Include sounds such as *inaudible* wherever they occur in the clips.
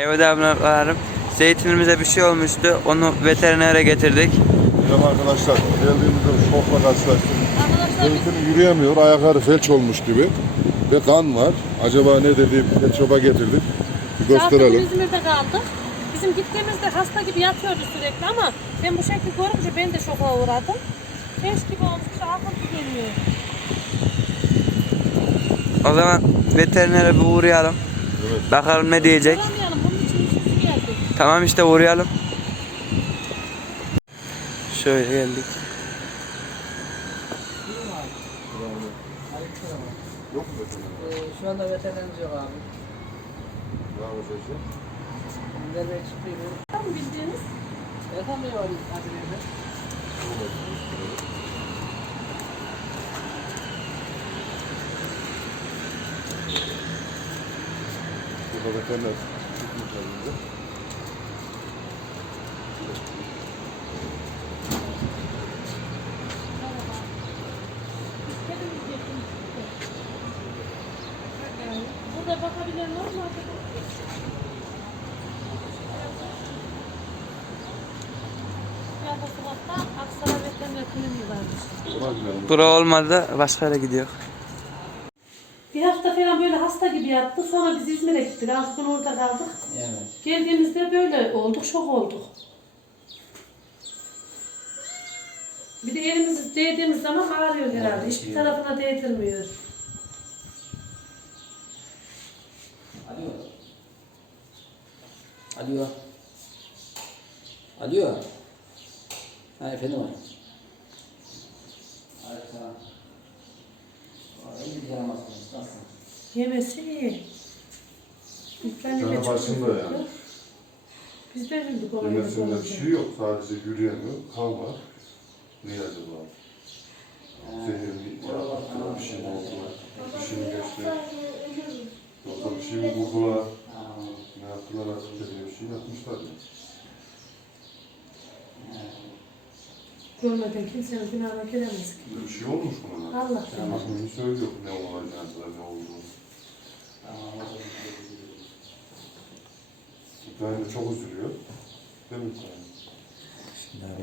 Evet ablalarım. Zeytinimize bir şey olmuştu. Onu veterinere getirdik. Merhaba arkadaşlar. Geldiğimizde şokla karşılaştık. Zeytin yürüyemiyor. Ayakları felç olmuş gibi. Ve kan var. Acaba ne dedi? Pet shop'a getirdik. Bir zaten gösterelim. İzmir'de kaldık. Bizim gittiğimizde hasta gibi yatıyordu sürekli ama ben bu şekli görünce ben de şoka uğradım. Leş gibi olmuş, aklım gelmiyor. O zaman veterinere bir uğrayalım. Evet. Bakalım ne diyecek. Tamam işte uğrayalım. Şöyle geldik. Yok mu? Ee, şu anda veterinerimiz yok abi. Ne yapacağız? Nereye çıkıyor? Tam bildiğiniz var adilerde. Burada veteriner. Ona gidelim. Bura olmadı başka yere gidiyor. Bir hafta falan böyle hasta gibi yattı. Sonra biz İzmir'e gittik. Az gün orada kaldık. Evet. Geldiğimizde böyle olduk, şok olduk. Bir de elimizi değdiğimiz zaman ağrıyor herhalde. Evet, Hiçbir tarafına değdirmiyor. Alo. Alo. Alo. Ha efendim iyi yaramazsınız. Nasılsın? Yemesi iyi. Canı başında yani. Biz de üzüldük olayı. Yemesinde bir şey yok. Sadece yürüyemiyor. Kan var. Ne acaba? Zehirli yaptılar, bir şey mi oldular? Bir şey mi geçti? Yoksa bir şey mi vurdular? Aa, Ne yaptılar artık dediği bir şey yapmışlar ya. Görmeden kimsenin günahına giremez ki. Bir şey olmuş buna. Allah Yani bilir. aslında söylüyor ne olacağını ne olduğunu. zaman. İbrahim de çok üzülüyor. Değil mi İbrahim? Şimdi abi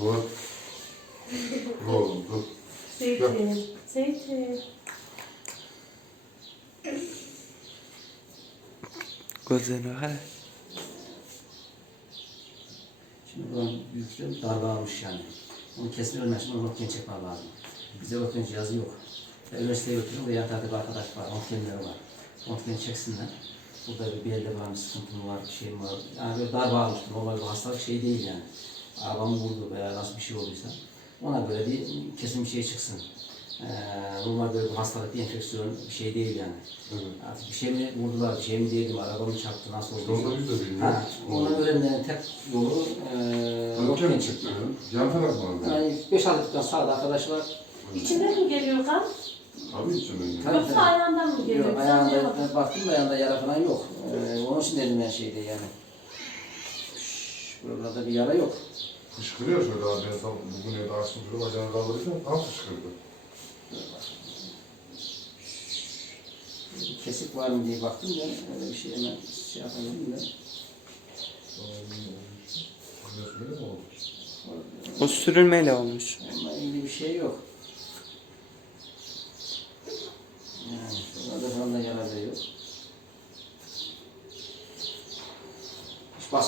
Dur oğlum dur. Zeytin. Zeytin. Gözlerine bak. hele. Şimdi bunun yüzü darbe almış yani. Onu kesin ölmek için onu röntgen çekmem lazım. Bizde röntgen cihazı yok. Ben üniversiteye götürdüm de yan tarafta bir arkadaş var, röntgenleri var. Röntgeni çeksinler. Burada bir belde var, bir sıkıntım var, bir şeyim var. Yani böyle darbe almıştım. Normal bir hastalık şey değil yani. Arabamı vurdu veya nasıl bir şey olduysa. Ona göre bir kesin bir şey çıksın. Ee, normal böyle bir hastalık, bir enfeksiyon bir şey değil yani. Evet. Artık bir şey mi vurdular, bir şey mi değdi mi, arabamı çarptı, nasıl oldu? Onu da biz de bilmiyoruz. Ha, onu öğrenmenin tek yolu eee Röntgen röntgen çıktı. Yan taraf mı? Yani 5-6 dakika sağda arkadaşlar İçinden mi geliyor kan? Tabii içinden. Tabii, Yoksa ayağından mı geliyor? yok, ayağında baktım da ayağında yara falan yok. Eee onun için dedim ben şeyde yani. Şşş, Buralarda bir yara yok. Fışkırıyor şöyle abi. Ben sana bugün evde açtım şöyle bacağını kaldırırken kan fışkırdı. Kesik var mı diye baktım da öyle bir şey hemen şey yapamadım da. O sürülmeyle olmuş. Onunla ilgili bir şey yok. Yani şurada falan da yara da yok.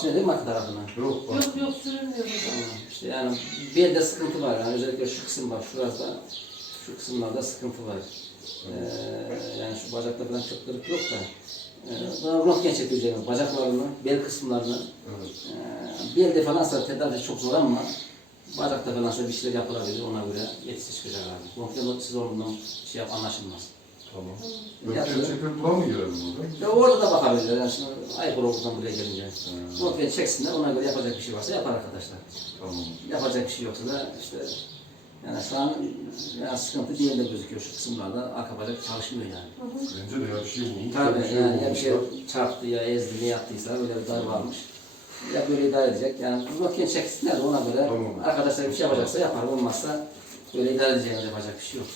Hiç basmıyor değil mi arka tarafına? Yok bak. Yok yok sürünmüyor. İşte yani bir de sıkıntı var. Yani özellikle şu kısım var. Şurada şu kısımlarda sıkıntı var. Ee, yani şu bacakta falan çok kırık yok da. Ee, buna röntgen çekeceğim. Bacaklarını, bel kısımlarını. Evet. Ee, belde falansa tedavi çok zor ama bacakta falansa bir şeyler yapılabilir. Ona göre yetisi çıkacak abi. Röntgen siz ondan şey yap anlaşılmaz. Tamam. Çekip buna mı girelim burada? Ve orada da bakabilirler. Yani şimdi ayıp olur buradan buraya gelince. Röntgen çeksinler, ona göre yapacak bir şey varsa yapar arkadaşlar. Tamam. Yapacak bir şey yoksa da işte yani şu an yani sıkıntı diğerinde gözüküyor şu kısımlarda arka bacak çalışmıyor yani. Bence de ya bir şey bulmuş. Tabii yani ya bir şey çarptı ya ezdi ne yaptıysa öyle bir darbe almış. Ya böyle idare edecek yani röntgen çeksinler de ona göre Tamam. arkadaşlar bir şey yapacaksa yapar olmazsa böyle idare edeceğimiz yapacak bir şey yok.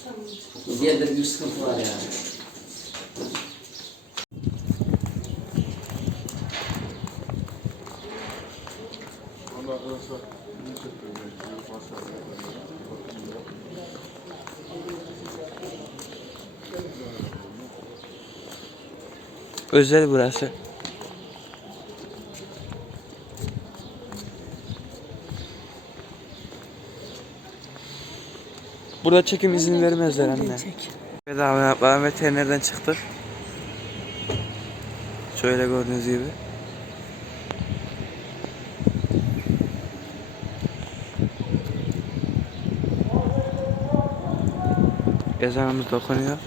Diğerinde büyük sıkıntı var yani. Maşallah. Özel burası. Burada çekim izin vermezler anne. Bedava yapalım veterinerden çıktık. Şöyle gördüğünüz gibi. Ezanımız dokunuyor.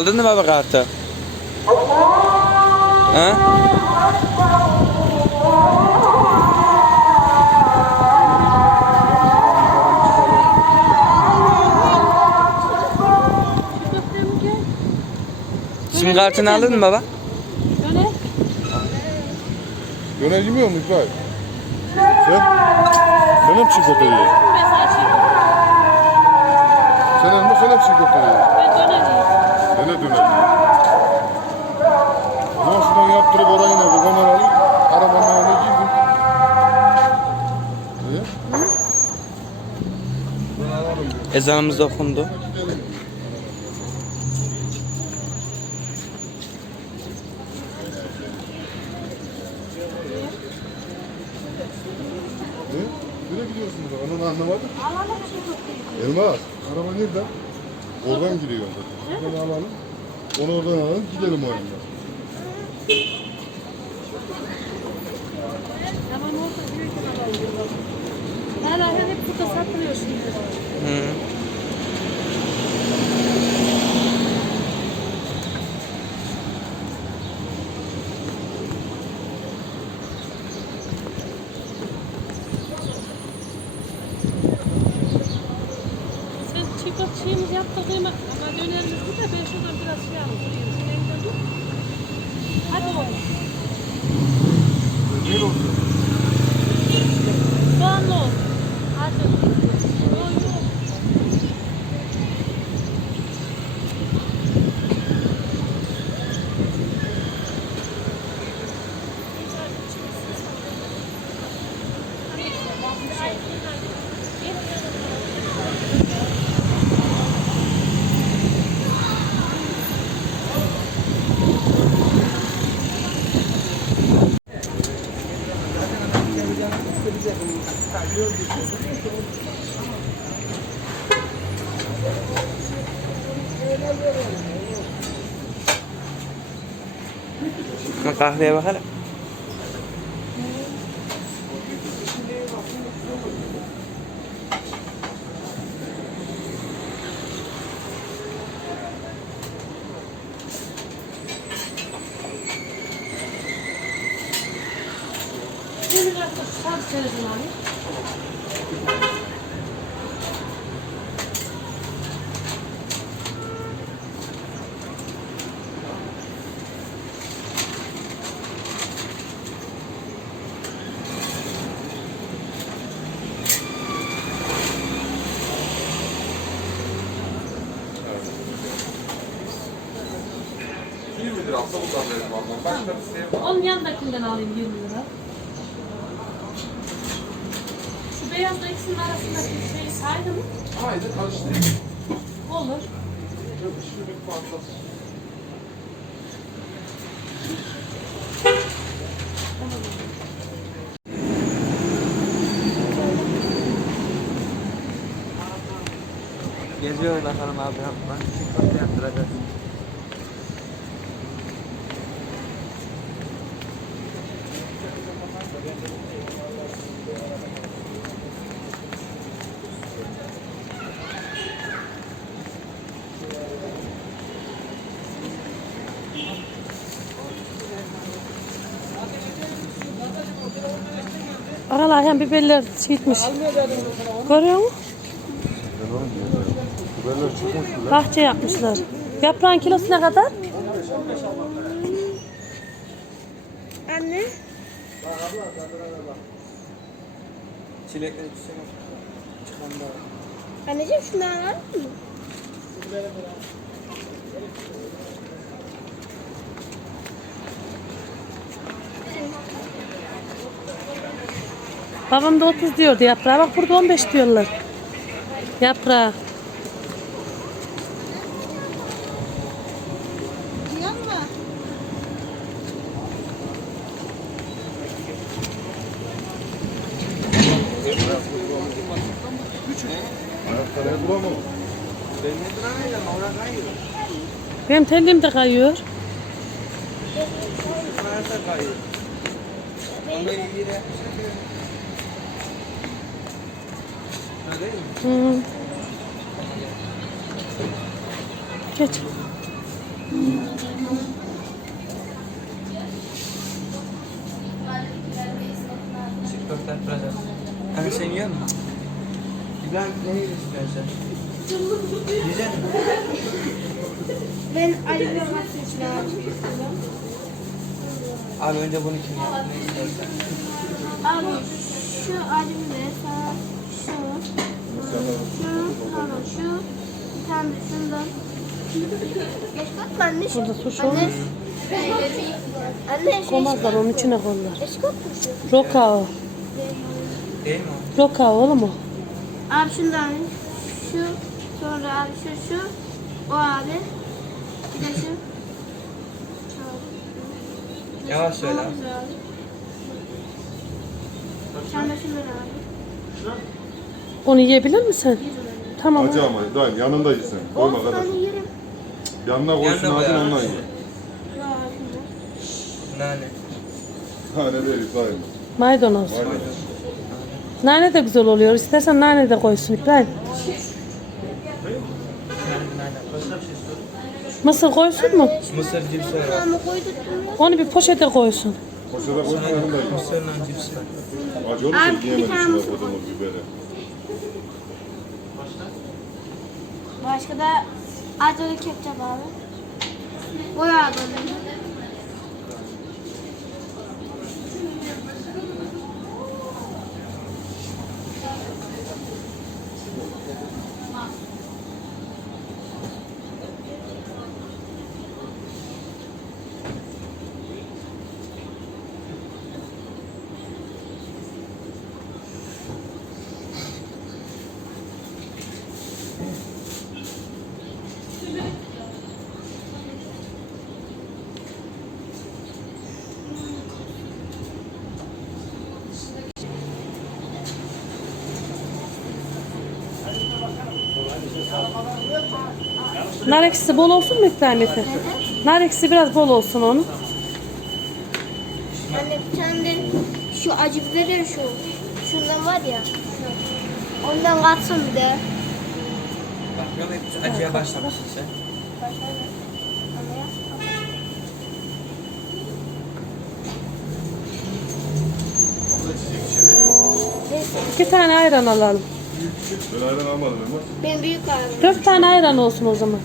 Aldın mı baba kartı? Ha? Sim kartını aldın mı baba? Döner yemiyor musun İbrahim? Sen? Sen hep köfte yiyorsun. Sen elma sen hep köfte yiyorsun. Ben döner yiyeyim. Ben de döner yiyorum. O zaman şuradan yaptırıp oraya iner. Döner alayım. Arabanın önüne girdim. Ezanımız da okundu. Ne? Nereye gidiyorsunuz? Onu anlamadım. Elmas, araba nerede? Oradan giriyor. Buradan alalım. Onu oradan alalım, gidelim oyuna. Hemen orada büyük alalım. Hala hep burada satılıyor şimdi. Hı. Sen çiğ köfte şeyimiz yaptık kıyma ama dönerimiz bu da ben şuradan biraz şey alayım. Şuraya gidelim dur. Hadi oğlum. Ne oldu? Soğanlı ol. Hadi. Yok yok. Kahveye bakalım. Şimdi artık sarı çerezini alayım. Alayım 20 lira. Şu beyazla ikisinin arasındaki şeyi saydı mı? Haydi karıştırayım. Olur. Geziyoruz bakalım abi. Ben şu köfte hem biberler çiğitmiş. Görüyor musun? Bahçe yapmışlar. Yaprağın kilosu ne kadar? Anne, Çilekleri düşsene. anneciğim şundan alır mı? Babam da 30 diyordu yaprağa. Bak burada 15 diyorlar. Yaprağa. Diyor mu? Ayakları bulamam. Benim de kayıyor. Geç. TikTok'ta atacağım. Hani sen yiyor musun? İbrahim ne istiyorsun sen? Yiyecek misin? Ben için aldım. Abi önce bunu kim yaptı? Abi şu biber sana şu. Şu sonra şu. Bir tane de şundan. Geç kalkma anne. Burada turşu Anne. olmaz. Anne şey. Koymazlar onun içine koyarlar. Geç kalkma şu. Roka o. Değil mi o? Roka oğlum o. Abi şundan şu. Sonra abi şu şu. O abi. Bir de şu. Yavaş söyle. Sen de şundan abi. Onu yiyebilir misin? Tamam. Acı ama dayı yanında yesin. Koyma yerim. Yanına koysun Yanına koy ağzını abi. ondan ye. Şu. Nane. Tane değil dayı. Maydanoz. Aynen. Nane de güzel oluyor. İstersen nane de koysun İbrahim. Mısır koysun mu? Mısır cipsi var. Onu bir poşete koysun. Poşete koysun yanında ye. Mısırla cipsi var. Acı olursa içine mısır koyduğumuz biberi. Başka da acılı ketçap abi. Boya abi. Nar ekşisi bol olsun mu İbrahim Efe? Nar ekşisi biraz bol olsun onun. Anne bir tane de şu acı biberi şu. Şundan var ya. Şu. Ondan katsın bir de. Bakıyorum hep acıya başlamışsın sen. İki tane ayran alalım. Ben ayran almadım Elmas. Ben büyük abi. Dört tane ayran olsun o zaman.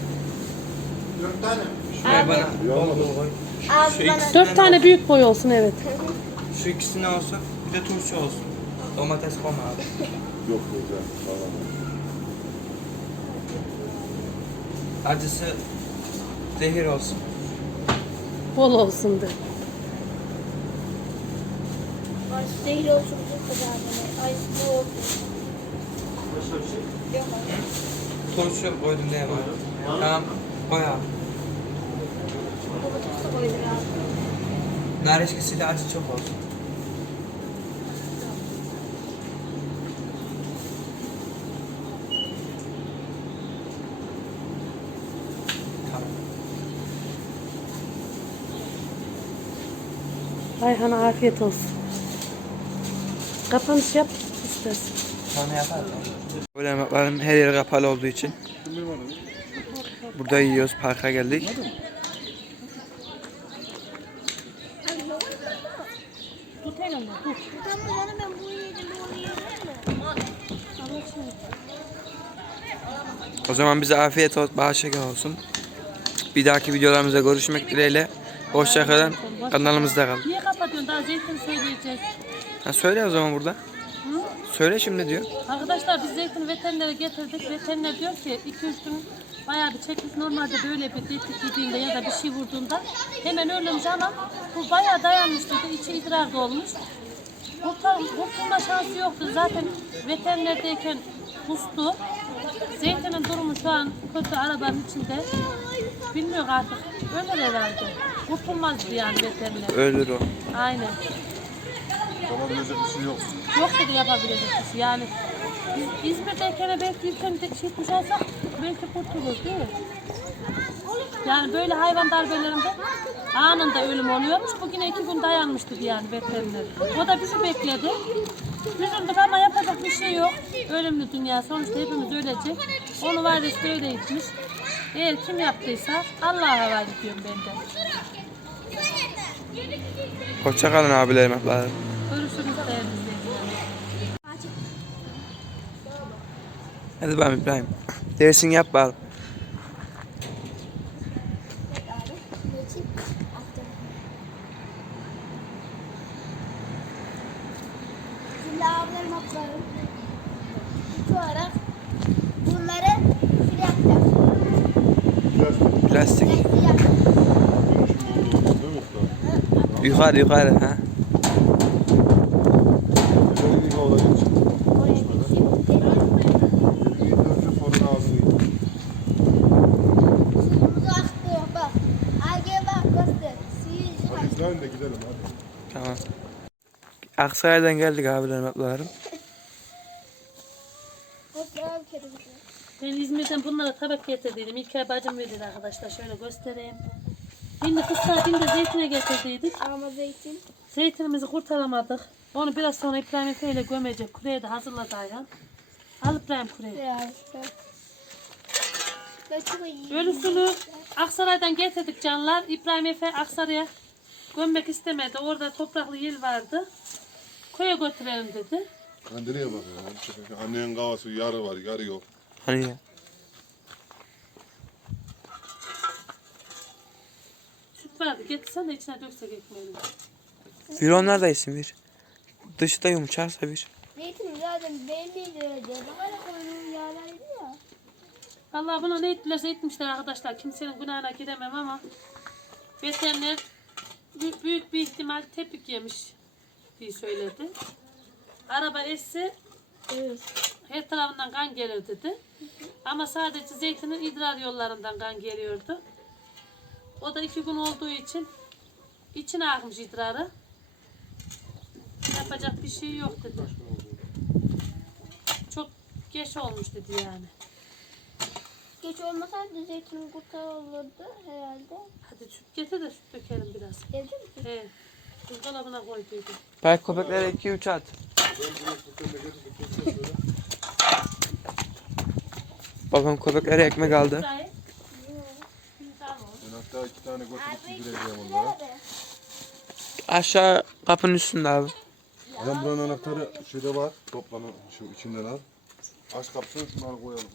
Şuraya bana bol bol koy. Abi Şu bana. ikisi- Dört tane büyük boy olsun evet. Şu ikisini olsun. Bir de turşu olsun. Domates koyma abi. *laughs* Yok güzel. Tamam. Acısı zehir olsun. Bol olsun de. Ay zehir olsun bu kadar. bana. Ay bu olsun. Yok abi. Turşu koydum diye var. Tamam. Koy abi. De koydur abi. Nar eşkisiyle acı çok olsun. Ayhan'a afiyet olsun. Kapanış yap istersen. Sonra yaparız. Böyle bakalım her yer kapalı olduğu için. Burada yiyoruz. Parka geldik. Tut el onu. Tut. Tamam canım ben bunu yedim. Onu yedim mi? O zaman bize afiyet olsun, şeker olsun. Bir dahaki videolarımızda görüşmek dileğiyle. Hoşçakalın. Kanalımızda kalın. Niye kapatıyorsun? Daha zeytin söyleyeceğiz. Ha, söyle o zaman burada. Söyle şimdi diyor. Arkadaşlar biz zeytini veterinere getirdik. Veteriner diyor ki 2-3 gün bayağı bir çekmiş. Normalde böyle bir tetik yediğinde ya da bir şey vurduğunda hemen ölmüş ama bu bayağı dayanmış dedi. İçi idrar dolmuş. Kurtar, kurtulma şansı yoktu. Zaten veterinerdeyken kustu. Zeytinin durumu şu an kötü arabanın içinde. Bilmiyor artık. Ölür herhalde. Kurtulmazdı yani veteriner. Ölür o. Aynen. Yapabilecek bir şey yok. Yok dedi yapabilecek bir şey. Yani biz İzmir'deyken belki ülkeni de şey kuşarsak belki kurtulur değil mi? Yani böyle hayvan darbelerinde anında ölüm oluyormuş. Bugün iki gün dayanmıştı yani veteriner. O da bizi bekledi. Üzüldük ama yapacak bir şey yok. Ölümlü dünya sonuçta hepimiz ölecek. Onu var da öyle gitmiş. Eğer kim yaptıysa Allah'a havale ediyorum ben de. Hoşçakalın abilerim ablalarım. Görüşürüz değerli izleyiciler. Hadi bakalım İbrahim. Dersini yap bakalım. Şimdi abilerim atlarım. İlk olarak bunları şuraya yapacağım. Plastik. Plastik. Plastik yapacağım. Şimdi oldu, değil mi usta? Yukarı yukarı ha. Elini havalara geçir. Oraya geçeyim. İlk önce sorun ağzını yık. Suyumuzu aktı. Bak. Algeye bak. Göster. Suyu Hadi De gidelim hadi. Tamam. Aksaray'dan geldik abilerim ablalarım. Bunlara tabak getirdiydim. İlk bacım verdi arkadaşlar. Şöyle göstereyim. Şimdi fıstığa şimdi de zeytine getirdiydik. Ama zeytin. Zeytinimizi kurtaramadık. Onu biraz sonra İbrahim Efe ile gömecek. Kureyi de hazırladı Ayhan. Al İbrahim kureyi. Çok iyi. Ölüsünü Aksaray'dan getirdik canlar. İbrahim Efe Aksaray'a gömmek istemedi. Orada topraklı yıl vardı. Köye götürelim dedi. Anneye bak ya. Annenin kavası yarı var, yarı yok. Hani ya. Vardı. Getirsen de içine döksek ekmeğini. Bir onlar da isim bir. Dışı da yumuşarsa bir. Zeytin zaten belliydi öyle. Bana koyduğum yağlarıydı ya. Vallahi buna ne ettilerse etmişler arkadaşlar. Kimsenin günahına giremem ama veteriner bü- büyük bir ihtimal tepik yemiş diye söyledi. Araba esse Evet. her tarafından kan gelir dedi. Ama sadece zeytinin idrar yollarından kan geliyordu. O da iki gün olduğu için içine akmış idrarı. Yapacak bir şey yok dedi. Çok geç olmuş dedi yani. Geç olmasaydı zeytinin kurtar olurdu herhalde. Hadi süt getir de süt dökelim biraz. Evde mi? He. Buzdolabına koyduydum. Belki köpeklere 2-3 at. Babam köpeklere ekmek aldı. Hatta iki tane götürüp gideceğim onlara. Aşağı kapının üstünde abi. Adam buranın anahtarı şeyde var. Toplanın şu içinden al. Aç kapısını şunları koyalım.